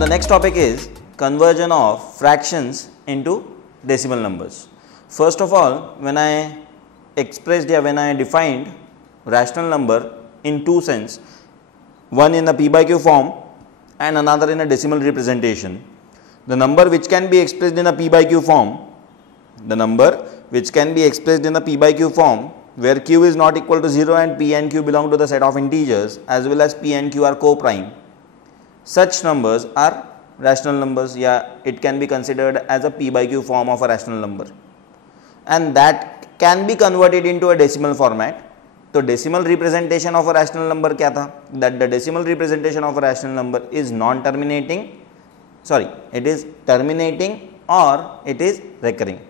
the next topic is conversion of fractions into decimal numbers. First of all, when I defined rational number in two sense, one in a p by q form and another in a decimal representation. The number which can be expressed in a p by q form, where q is not equal to 0 and p and q belong to the set of integers, as well as p and q are co-prime, such numbers are rational numbers. It can be considered as a p by q form of a rational number, and that can be converted into a decimal format. तो decimal representation of a rational number क्या था? That the decimal representation of a rational number is it is terminating or it is recurring.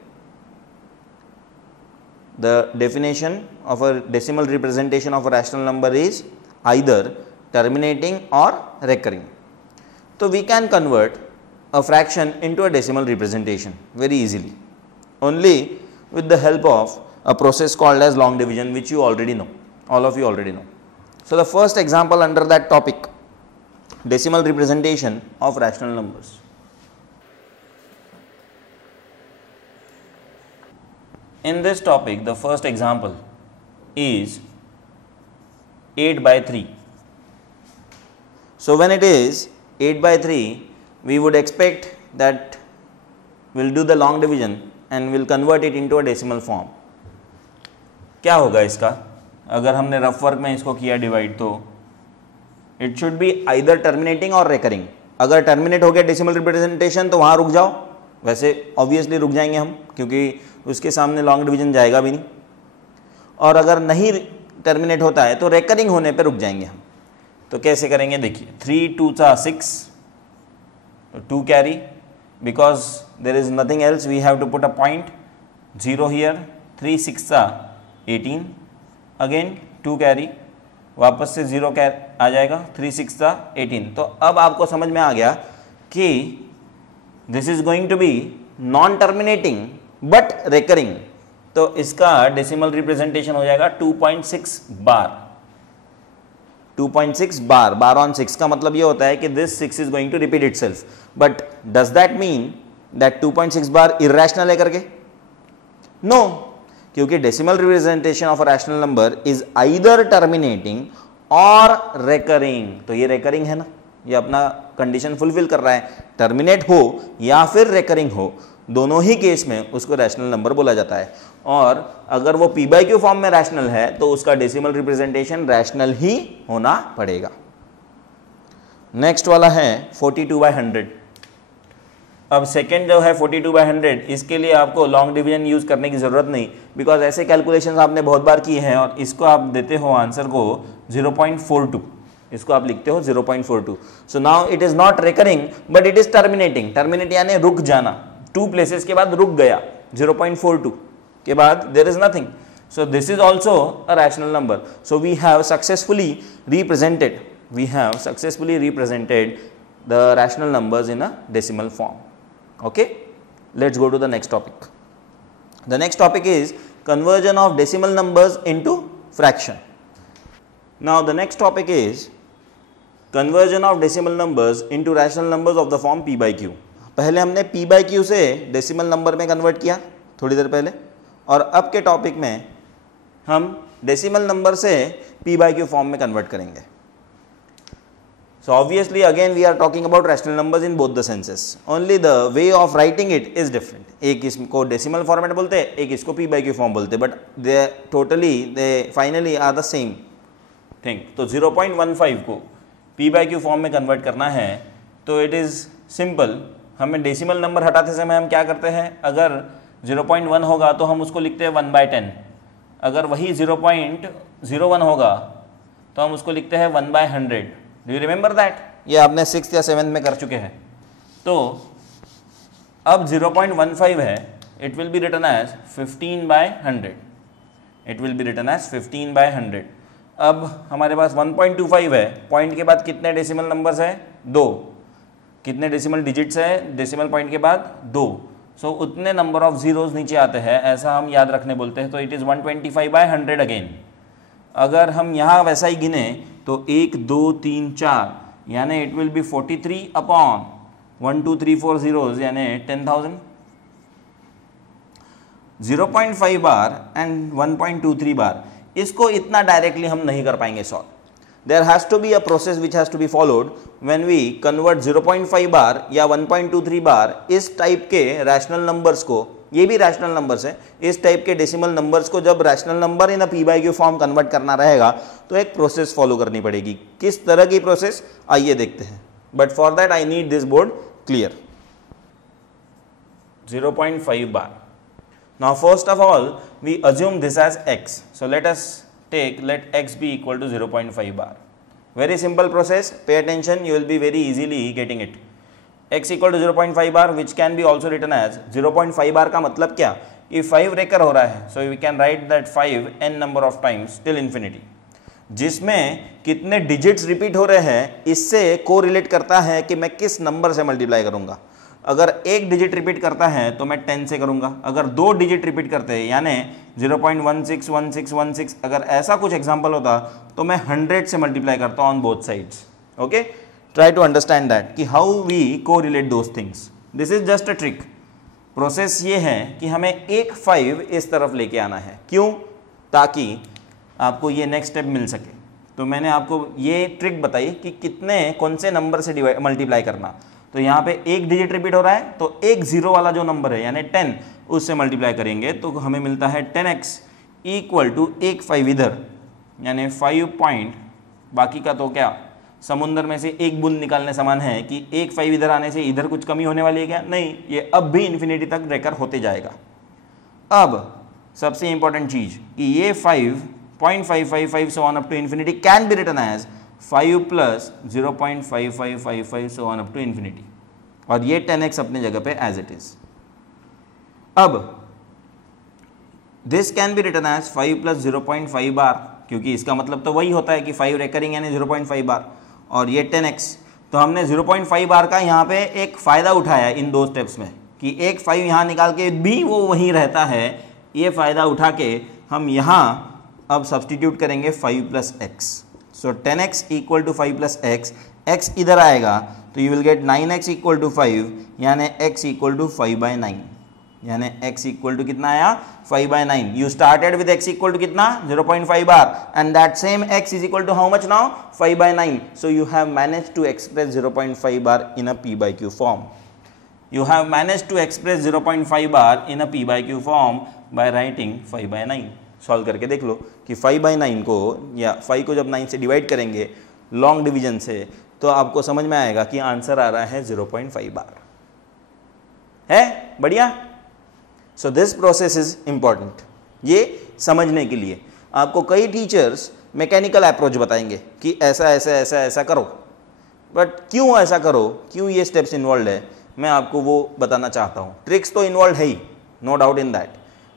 The definition of a decimal representation of a rational number is either terminating or recurring. So we can convert a fraction into a decimal representation very easily, only with the help of a process called as long division, which you already know, all of you already know. So the first example under that topic, decimal representation of rational numbers. In this topic, the first example is 8 by 3. So when it is 8 by 3, we would expect that we'll do the long division and we'll convert it into a decimal form. क्या होगा इसका? अगर हमने rough work में इसको किया divide, तो it should be either terminating और रेकरिंग. अगर टर्मिनेट हो गया डेसिमल रिप्रेजेंटेशन तो वहाँ रुक जाओ, वैसे ऑब्वियसली रुक जाएंगे हम, क्योंकि उसके सामने लॉन्ग डिवीजन जाएगा भी नहीं. और अगर नहीं टर्मिनेट होता है तो रेकरिंग होने पे रुक जाएंगे हम. तो कैसे करेंगे देखिए, 3 2 6, 2 carry, because there is nothing else, we have to put a point 0 here. 3 6 18, again 2 carry, वापस से 0 आ जाएगा. 3 6 18. तो अब आपको समझ में आ गया कि this is going to be non terminating but recurring. तो इसका डेसिमल रिप्रेजेंटेशन हो जाएगा 2.6 बार. 2.6 बार, बार ऑन 6 का मतलब ये होता है कि this 6 is going to repeat itself. But does that mean that 2.6 बार इरेशनल है करके? नो, क्योंकि decimal representation of a rational number is either terminating और रेकरिंग. तो ये रेकरिंग है ना, ये अपना कंडीशन फुलफिल कर रहा है. टर्मिनेट हो या फिर रेकरिंग हो, दोनों ही केस में उसको रैशनल नंबर बोला जाता है. और अगर वो p by q फॉर्म में रैशनल है तो उसका डेसिमल रिप्रेजेंटेशन रैशनल ही होना पड़ेगा. नेक्स्ट वाला है 42 by 100. अब सेकेंड जो है 42 by 100, इसके लिए आपको लॉन्ग डिवीजन यूज करने की जरूरत नहीं, बिकॉज ऐसे कैलकुलेशंस आपने बहुत बार किए हैं. और इसको आप देते हो आंसर को 0.42, इसको आप लिखते हो 0.42. So now it is not recurring but it is terminating. Terminate यानी रुक जाना, 2 प्लेसेस के बाद रुक गया. 0.42 के बाद there is nothing. So this is also a rational number. So we have successfully represented the rational numbers in a decimal form. Okay, let's go to the next topic. The next topic is conversion of decimal numbers into fraction. Now the next topic is conversion of decimal numbers into rational numbers of the form p by q. पहले हमने p by q से decimal number में convert किया थोड़ी देर पहले, और अब के टॉपिक में हम डेसिमल नंबर से p by q फॉर्म में कन्वर्ट करेंगे. So obviously again we are talking about rational numbers in both the senses, only the way of writing it is different. एक इसको decimal format बोलते हैं, एक इसको p by q form बोलते हैं, but they finally are the same thing. तो 0.15 को p by q form में convert करना है तो it is simple. हमें decimal number हटाते समय हम क्या करते हैं, अगर 0.1 होगा तो हम उसको लिखते हैं 1/10. अगर वही 0.01 होगा तो हम उसको लिखते हैं 1/100. Do you remember that? ये आपने 6th या 7th में कर चुके हैं. तो अब 0.15 है, it will be written as 15/100. It will be written as 15/100. अब हमारे पास 1.25 है, पॉइंट के बाद कितने डेसिमल नंबर्स है? 2. कितने डेसिमल डिजिट्स है डेसिमल पॉइंट के बाद? 2. सो उतने नंबर ऑफ जीरोज नीचे आते हैं, ऐसा हम याद रखने बोलते हैं. तो इट इज़ 125/100 अगेन. अगर हम यहाँ वैसा ही गिने तो 1 2 3 4 यानी it will B 43 upon 1 2 3 4 zeros यानी 10,000, 0.5 बार एंड 1.23 बार, इसको इतना डायरेक्टली हम नहीं कर पाएंगे solve. There has to be a process which has to be followed when we convert 0.5 बार या 1.23 बार इस टाइप के रैशनल नंबर्स को, ये भी रैशनल नंबर्स है, इस टाइप के डेसिमल नंबर्स को जब rational number in P by Q form convert करना रहेगा तो एक प्रोसेस फॉलो करनी पड़ेगी. किस तरह की प्रोसेस, आइए देखते हैं. But for that I need this board clear. 0.5 bar. Now first of all we assume this as x. So let x be equal to 0.5 bar. Very simple process. Pay attention. You will be very easily getting it. x equal to 0.5 bar, which can be also written as 0.5 bar का मतलब क्या कि 5 रेकर हो रहा है. So we can write that 5 n number of times till infinity. जिसमें कितने digits repeat हो रहे हैं इससे कोरिलेट करता है कि मैं किस नंबर से मल्टीप्लाई करूंगा. अगर एक डिजिट रिपीट करता है तो मैं 10 से करूंगा. अगर दो डिजिट रिपीट करते हैं यानी 0.161616, अगर ऐसा कुछ एग्जांपल होता तो मैं 100 से मल्टीप्लाई करता on both sides. Okay, try to understand that कि how we correlate those things. This is just a trick. Process ये है कि हमें एक 5 इस तरफ लेके आना है. क्यों? ताकि आपको ये नेक्स्ट स्टेप मिल सके. तो मैंने आपको ये ट्रिक बताई कि कितने कौन से नंबर से मल्टीप्लाई करना. तो यहाँ पे एक डिजिट रिपीट हो रहा है तो एक जीरो वाला जो नंबर है यानी 10 उससे मल्टीप्लाई करेंगे तो हमें मिलता है 10x इक्वल टू एक 5 इधर यानी 5 पॉइंट, बाकी का तो क्या समुंदर में से एक बूंद निकालने समान है कि एक 5 इधर आने से इधर कुछ कमी होने वाली है क्या? नहीं, ये अब भी इन्फिनिटी तक रेकर होते जाएगा. अब सबसे इंपॉर्टेंट चीज कि ये 5.555 so on up to infinity can be written as 5 plus 0.5555 so on up to infinity. और ये 10x अपने जगह पे as it is. अब this can be written as 5 plus 0.5 बार, क्योंकि इसका मतलब तो वही होता है कि 5 रेकरिंग यानी 0.5 बार, और ये 10x. तो हमने 0.5 बार का यहाँ पे एक फ़ायदा उठाया इन दो स्टेप्स में कि एक 5 यहाँ निकाल के भी वो वहीं रहता है. ये फ़ायदा उठा के हम यहाँ अब सब्सटीट्यूट करेंगे 5 plus x. So 10x equal to 5 plus x, x इधर आएगा तो you will get 9x equal to 5 यानी x इक्वल टू 5/9 यानी x इक्वल टू कितना आया 5/9. You started with x equal to कितना 0.5 bar and that same x is equal to how much now 5/9. So you have manage to express 0.5 bar in a p by q form. You have managed to express 0.5 bar in a p by q form by writing 5/9. Solve करके देख लो कि 5/9 को या 5 को जब 9 से divide करेंगे long division से तो आपको समझ में आएगा कि आंसर आ रहा है 0.5 बार. है बढ़िया. So this process is important. ये समझने के लिए आपको कई टीचर्स मैकेनिकल अप्रोच बताएंगे कि ऐसा ऐसा ऐसा ऐसा करो, बट क्यों ऐसा करो, क्यों ये स्टेप्स इन्वॉल्व है, मैं आपको वो बताना चाहता हूँ. ट्रिक्स तो इन्वॉल्व है ही, no doubt in that,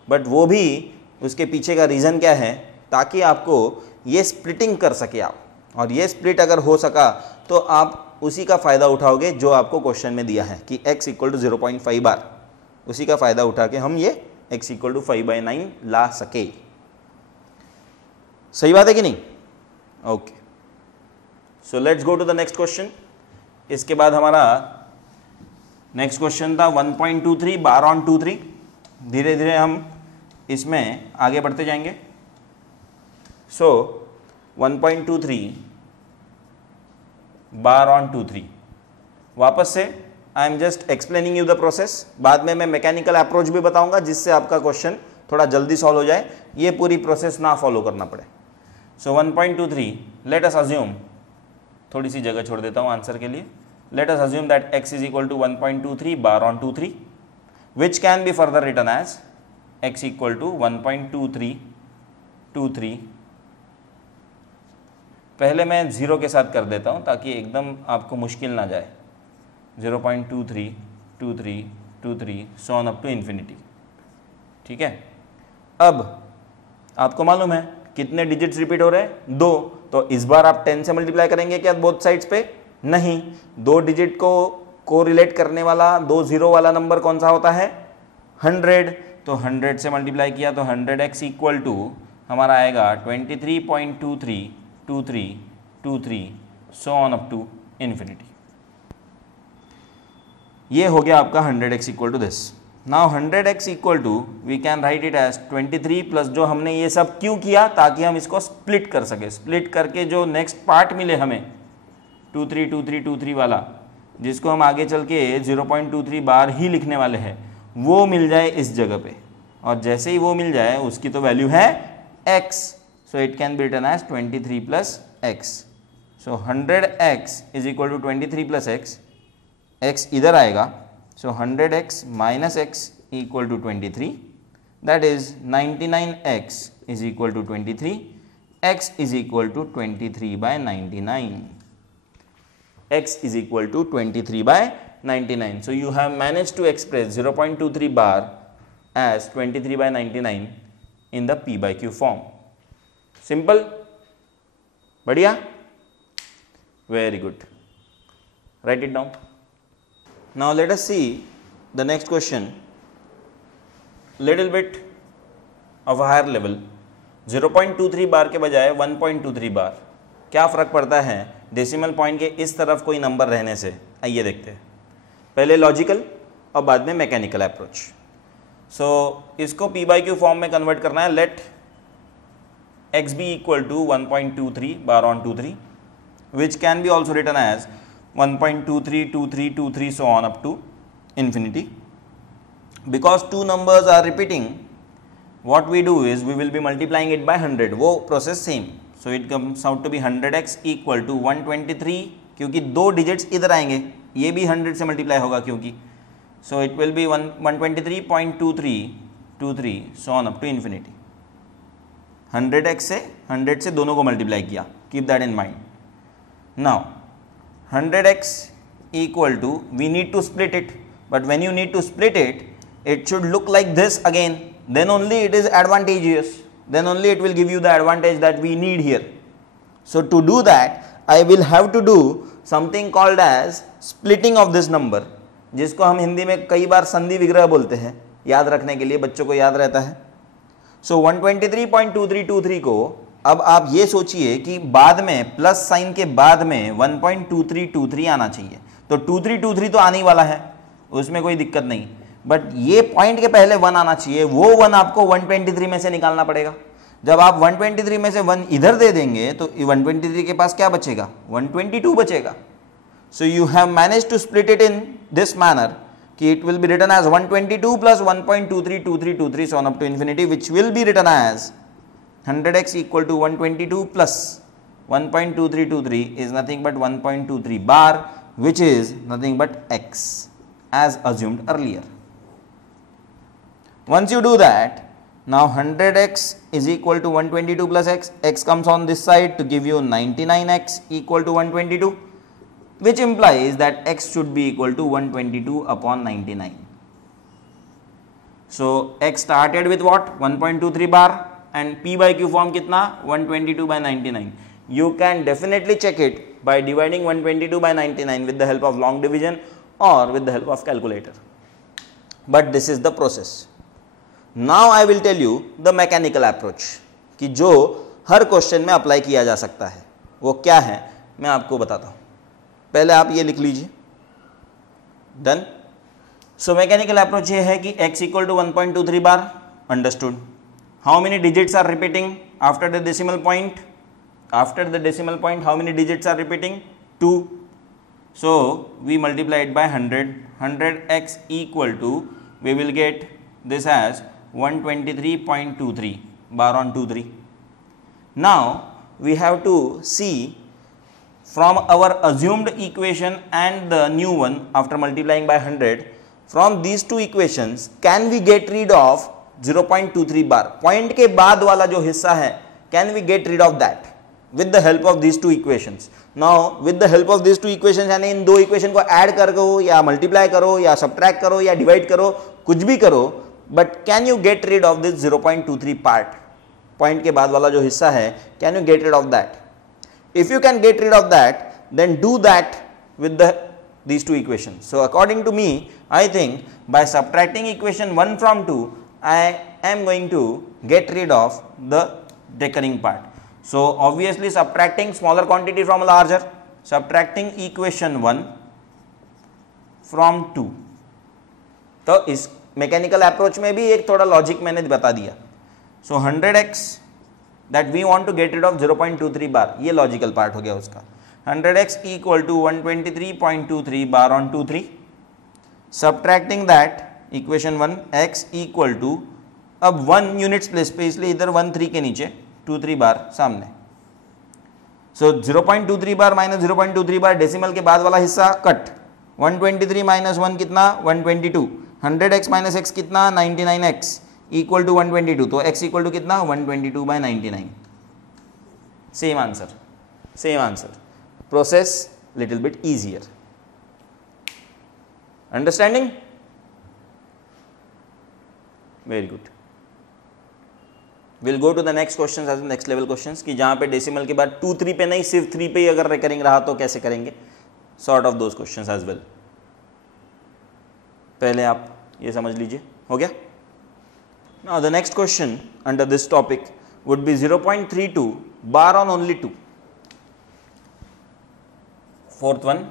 but वो भी उसके पीछे का रीज़न क्या है ताकि आपको ये स्प्लिटिंग कर सके आप. और ये स्प्लिट अगर हो सका तो आप उसी का फ़ायदा उठाओगे जो आपको क्वेश्चन में दिया है कि x इक्वल टू 0.5 बार. उसी का फ़ायदा उठा के हम ये x इक्वल टू 5/9 ला सके. सही बात है कि नहीं? Okay, so let's go to the next question. इसके बाद हमारा नेक्स्ट क्वेश्चन था 1.23 बार ऑन 2 3. धीरे धीरे हम इसमें आगे बढ़ते जाएंगे. सो 1.23 बार ऑन 2 3. वापस से I am just explaining you the process. बाद में मैं मैकेनिकल अप्रोच भी बताऊंगा जिससे आपका क्वेश्चन थोड़ा जल्दी सॉल्व हो जाए, ये पूरी प्रोसेस ना फॉलो करना पड़े. सो 1.23 लेट अस अज्यूम, थोड़ी सी जगह छोड़ देता हूं आंसर के लिए. Let us assume that x is equal to 1.23 bar on 2 3, which can be further written as x equal to 1.2323. पहले मैं 0 के साथ कर देता हूँ ताकि एकदम आपको मुश्किल ना जाए. 0.232323 so on up to infinity. ठीक है. अब आपको मालूम है कितने डिजिट्स रिपीट हो रहे हैं? 2. तो इस बार आप 10 से मल्टीप्लाई करेंगे क्या बोथ साइड्स पे? नहीं. 2 डिजिट को रिलेट करने वाला 2 जीरो वाला नंबर कौन सा होता है? 100. तो 100 से मल्टीप्लाई किया तो 100x इक्वल टू हमारा आएगा 23.232323 so on up to infinity. ये हो गया आपका 100x equal to this. Now 100x equal to we can write it as 23 plus जो हमने ये सब क्यों किया, ताकि हम इसको स्प्लिट कर सके. स्प्लिट करके जो नेक्स्ट पार्ट मिले हमें 232323 वाला, जिसको हम आगे चल के 0.23 बार ही लिखने वाले हैं, वो मिल जाए इस जगह पे. और जैसे ही वो मिल जाए उसकी तो वैल्यू है x, so it can be written as 23 plus x. So 100x is equal to 23 plus x. x इधर आएगा, so 100x minus x equal to 23, that is 99x is equal to 23. x is equal to 23 by 99. x is equal to 23 by 99. So you have managed to express 0.23 bar as 23 by 99 in the P by Q form. Simple? बढ़िया? Very good. Write it down. Now let us see the next question. Little bit of a higher level. 0.23 बार के बजाय 1.23 बार. क्या फ़र्क पड़ता है decimal point के इस तरफ कोई नंबर रहने से? आइए देखते हैं. पहले लॉजिकल और बाद में मैकेनिकल अप्रोच. सो इसको पी बाई क्यू फॉर्म में कन्वर्ट करना है. Let X be equal to 1.23 bar on 23, which can be also written as 1.232323 so on up to infinity. Because two numbers are repeating, what we do is we will be multiplying it by 100. वो process same. So it comes out to be 100x equal to 123, क्योंकि दो digits इधर आएंगे, ये भी 100 से multiply होगा क्योंकि. So it will be 123.2323 so on up to infinity. 100x से 100 से दोनों को मल्टीप्लाई किया. Keep that in mind. Now 100x equal to, we need to split it, but when you need to split it, it should look like this again. Then only it is advantageous. Then only it will give you the advantage that we need here. So to do that, I will have to do something called as splitting of this number, जिसको हम हिंदी में कई बार संधि विग्रह बोलते हैं, याद रखने के लिए, बच्चों को याद रहता है. So 123.2323 को अब आप ये सोचिए कि बाद में प्लस साइन के बाद में 1.2323 आना चाहिए. तो 2323 तो आने ही वाला है, उसमें कोई दिक्कत नहीं, बट ये पॉइंट के पहले 1 आना चाहिए. वो 1 आपको 123 में से निकालना पड़ेगा. जब आप 123 में से 1 इधर दे देंगे तो 123 के पास क्या बचेगा? 122 बचेगा. So you have manage to split it in this manner कि it will be written as 122 plus 1.232323 so on up to infinity, which will be written as 100x equal to 122 plus 1.2323 is nothing but 1.23 bar, which is nothing but x as assumed earlier. Once you do that, now 100x is equal to 122 plus x. X comes on this side to give you 99x equal to 122, which implies that x should be equal to 122 upon 99. So x started with what? 1.23 bar and p by q form कितना? 122 by 99. You can definitely check it by dividing 122 by 99 with the help of long division or with the help of calculator. But this is the process. Now I will tell you the mechanical approach कि जो हर question में apply किया जा सकता है. वो क्या है मैं आपको बताता हूँ. पहले आप ये लिख लीजिए. डन. सो मैकेनिकल अप्रोच ये है कि x equal to 1.23 bar. Understood. How many digits are repeating after the decimal point? After the decimal point, how many digits are repeating? 2. So we multiply it by 100. 100x equal to, we will get this as 123.23 bar on 23. Now we have to see from our assumed equation and the new one after multiplying by 100, from these two equations can we get rid of 0.23 bar? Point के बाद वाला जो हिस्सा है, can we get rid of that with the help of these two equations? Now with the help of these two equations, यानी इन दो equation को add करो या मल्टीप्लाई करो या सब्ट्रैक्ट करो या डिवाइड करो, कुछ भी करो, but can you get rid of this 0.23 part? Point के बाद वाला जो हिस्सा है, can you get rid of that? If you can get rid of that, then do that with these two equations. So according to me, I think by subtracting equation 1 from 2, I am going to get rid of the recurring part. So obviously subtracting smaller quantity from larger, subtracting equation 1 from 2. तो इस mechanical approach में भी एक थोड़ा logic मैंने बता दिया. So 100x that we want to get rid of 0.23 bar, ये लॉजिकल पार्ट हो गया उसका. 100x equal to 123.23 bar on 23. Subtracting that equation 1 x equal to, अब 1 यूनिट्स प्लेस पे इसलिए इधर 13 के नीचे 23 बार सामने. सो 0.23 बार माइनस 0.23 बार, डेसिमल के बाद वाला हिस्सा कट. 123 माइनस 1 कितना 122. 100x माइनस x कितना 99x इक्वल टू 122. तो x इक्वल टू कितना 122/99. Same answer, same answer. Process little bit easier. Understanding? Very good. Will go to the next question as next level questions कि जहां पे decimal के बाद 2 3 पे नहीं सिर्फ 3 पे ही अगर रिकरिंग रहा तो कैसे करेंगे. Sort of those questions as well. पहले आप ये समझ लीजिए. हो गया? Now the next question under this topic would be 0.32 bar on only 2. Fourth one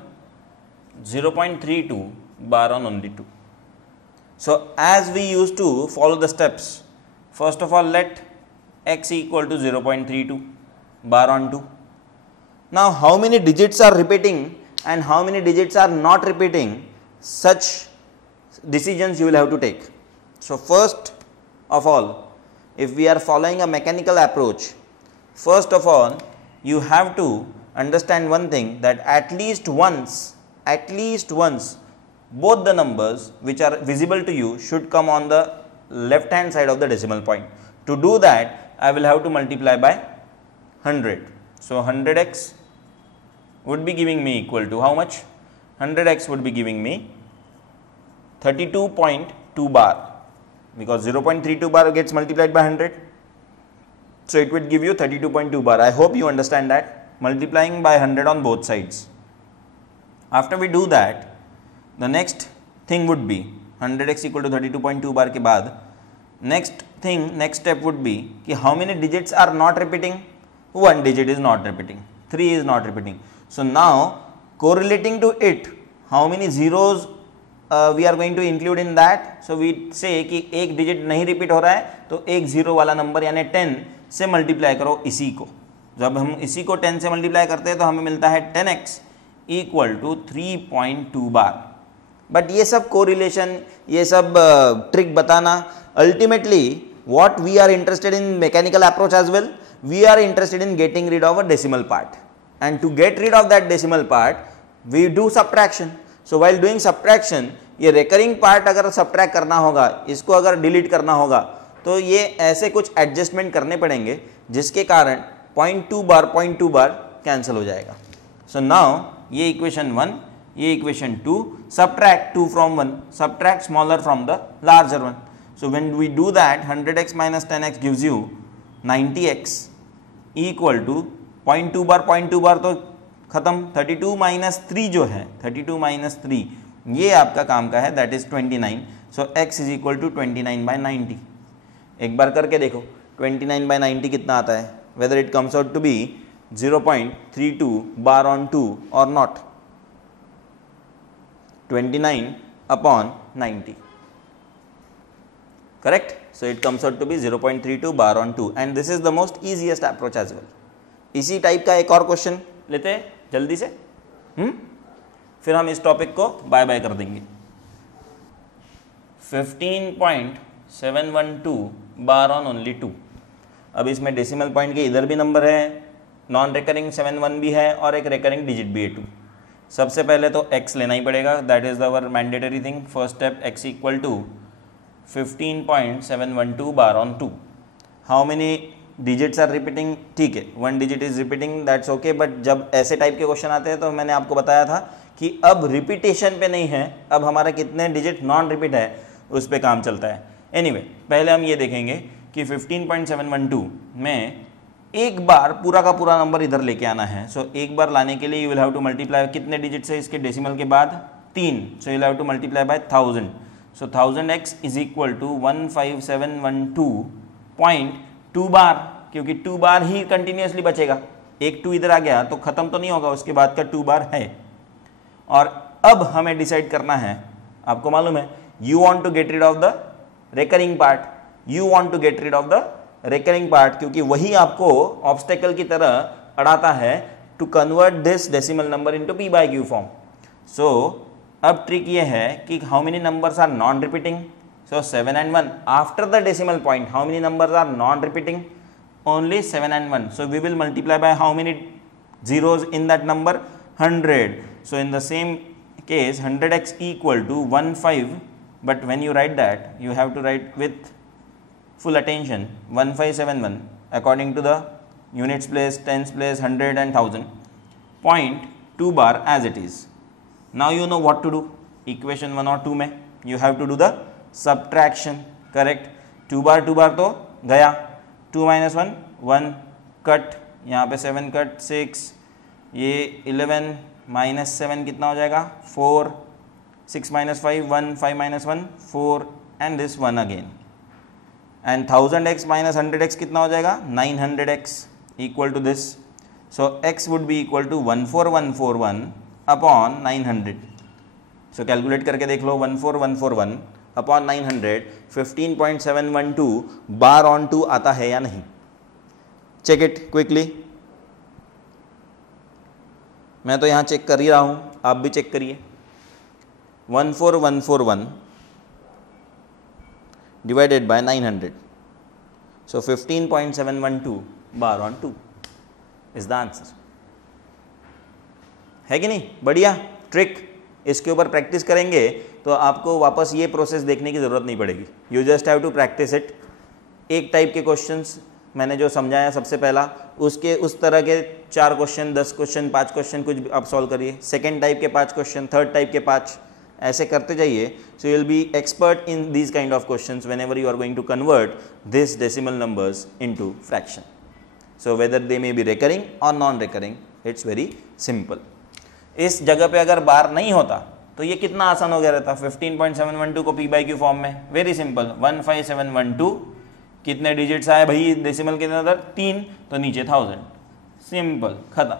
0.32 bar on only 2. So as we used to follow the steps, first of all let x equal to 0.32 bar on 2. Now how many digits are repeating and how many digits are not repeating, such decisions you will have to take. So first of all, if we are following a mechanical approach, first of all you have to understand one thing, that at least once both the numbers which are visible to you should come on the left hand side of the decimal point. To do that I will have to multiply by 100. So 100x would be giving me equal to how much? 100x would be giving me 32.2 bar, because 0.32 bar gets multiplied by 100. So it would give you 32.2 bar. I hope you understand that. Multiplying by 100 on both sides. After we do that, the next thing would be 100x equal to 32.2 bar के बाद next step would be कि how many digits are not repeating? 1 digit is not repeating, 3 is not repeating. So now correlating to it, how many zeros we are going to include in that? So we say कि एक digit नहीं repeat हो रहा है तो एक zero वाला number यानी 10 से multiply करो इसी को. जब हम इसी को 10 से मल्टीप्लाई करते हैं तो हमें मिलता है 10x equal to 3.2 bar. But ये सब कोरिलेशन, ये सब ट्रिक बताना, ultimately what we are interested in mechanical approach as well, we are interested in getting rid of a decimal part, and to get rid of that decimal part we do subtraction. So while doing subtraction, ये recurring part अगर subtract करना होगा, इसको अगर delete करना होगा, तो ये ऐसे कुछ एडजस्टमेंट करने पड़ेंगे जिसके कारण 0.2 बार कैंसिल हो जाएगा. सो नाउ ये इक्वेशन 1, ये equation 2, subtract 2 from 1, subtract smaller from the larger one. So when we do that 100x minus 10x gives you 90x equal to 0.2 bar तो खत्म. 32 माइनस 3 जो है, 32 माइनस 3 ये आपका काम का है, that is 29. So x is equal to 29/90. एक बार करके देखो 29/90 कितना आता है, whether it comes out to be 0.32 bar on 2 or not. 29/90, correct? So it comes out to be 0.32 bar on 2, and this is the most easiest approach as well. इसी type का एक और क्वेश्चन लेते हैं जल्दी से, फिर हम इस टॉपिक को बाय बाय कर देंगे. 15.712 बार ऑन ओनली 2. अब इसमें डेसिमल पॉइंट के इधर भी नंबर है, नॉन रिकरिंग 71 भी है और एक रिकरिंग डिजिट भी है 2. सबसे पहले तो x लेना ही पड़ेगा, that is our mandatory thing. First step x equal to 15.712 bar on 2. How many digits are repeating? ठीक है, 1 digit is repeating, that's okay. But जब ऐसे टाइप के क्वेश्चन आते हैं तो मैंने आपको बताया था कि अब रिपीटेशन पे नहीं है, अब हमारा कितने डिजिट नॉन रिपीट है उस पर काम चलता है. एनीवे, पहले हम ये देखेंगे कि 15.712 में एक बार पूरा का पूरा नंबर इधर लेके आना है. सो एक बार लाने के लिए you will have to multiply कितने डिजिट से इसके डेसिमल के बाद 3. So you will have to multiply by 1000. So 1000x is equal to 15712.2 bar, क्योंकि 2 बार ही कंटिन्यूसली बचेगा. एक 2 इधर आ गया तो खत्म तो नहीं होगा, उसके बाद का 2 बार है. और अब हमें डिसाइड करना है, आपको मालूम है you want to get rid of the recurring part, you want to get rid of the recurring part, क्योंकि वही आपको ऑब्स्टेकल की तरह अड़ाता है to convert this decimal number into p by q form. So अब ट्रिक ये है कि how many numbers are non repeating, so 7 and 1. After the decimal point, how many numbers are non repeating? Only 7 and 1. So we will multiply by how many zeros in that number? 100. So in the same case 100x equal to 15, but when you write that you have to write with full attention 1571 according to the units place, tens place, 100 and 1000. Point 2 bar as it is. Now you know what to do. Equation 1 or 2 में you have to do the subtraction, correct? 2 bar तो गया, 2 minus 1 1 cut, यहाँ पे 7 cut 6, ये 11 minus 7 कितना हो जाएगा 4, 6 minus 5 1, 5 minus 1 4 and this 1 again, and 1000x minus 100x कितना हो जाएगा 900x equal to this. So x would be equal to 14141 upon 900. So calculate करके देख लो 14141 upon 900, 15.712 bar on 2 आता है या नहीं. Check it quickly. मैं तो यहाँ चेक कर ही रहा हूँ, आप भी चेक करिए. 14141 divided by 900. So 15.712 bar on 2 is the answer. है कि नहीं? बढ़िया ट्रिक. इसके ऊपर प्रैक्टिस करेंगे तो आपको वापस ये प्रोसेस देखने की ज़रूरत नहीं पड़ेगी. You just have to practice it. एक टाइप के क्वेश्चंस मैंने जो समझाया सबसे पहला, उसके उस तरह के 4 क्वेश्चन, 10 क्वेश्चन, 5 क्वेश्चन कुछ आप सॉल्व करिए. सेकेंड टाइप के 5 क्वेश्चन, थर्ड टाइप के 5, ऐसे करते जाइए. So you will be expert in these kind of questions whenever you are going to convert this decimal numbers into fraction. So whether they may be recurring or non recurring, it's very simple. इस जगह पे अगर बार नहीं होता तो ये कितना आसान हो गया रहता. 15.712 को p बाई क्यू फॉर्म में, वेरी सिंपल. 15712 कितने डिजिट्स आए भाई डेसिमल के अंदर 3, तो नीचे 1000, सिंपल, खत्म.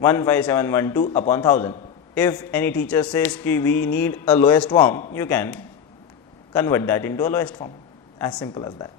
15712 upon 1000. If any teacher says कि we need a lowest form, you can convert that into a lowest form, as simple as that.